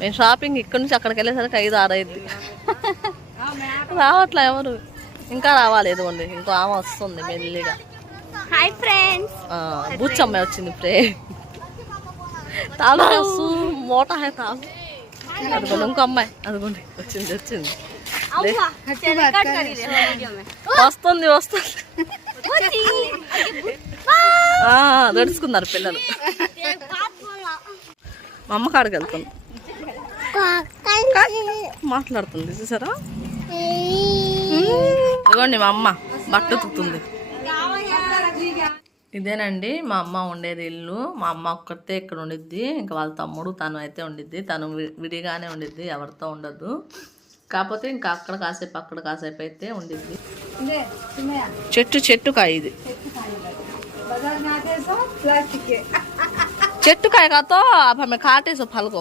మేము షాపింగ్ ఇక్కడ నుంచి అక్కడికి వెళ్ళేసరికి 5-6 అయింది. రావట్లే ఎవరు, ఇంకా రావాలి. ఎదుగుండి ఇంకో ఆమె వస్తుంది మెల్లిగా. Hi friends. బూచమ్మాయి వచ్చింది ఇప్పుడే. తాను మోటా హై తాను. అదిగోండి ఇంకో అమ్మాయి, అదిగోండి వచ్చింది. వస్తుంది నడుచుకున్నారు పిల్లలు. మా అమ్మ కాడికి వెళ్తుంది, మాట్లాడుతుంది చూసారా. ఇదిగోండి మా అమ్మ బట్ట ఉతుకుతుంది. ఇదేనండి మా అమ్మ ఉండేది ఇల్లు. మా అమ్మ ఒక్కతే ఇక్కడ ఉండిద్ది, ఇంకా వాళ్ళ తమ్ముడు తను అయితే ఉండిద్ది. తను విడిగానే ఉండిద్ది, ఎవరితో ఉండదు. కాకపోతే ఇంకా అక్కడ కాసేపు అక్కడ కాసేపు అయితే ఉండిద్ది. చెట్టు కాయ ఇది, చెట్టు కాయ కాతో अब हमें काटे सो फल को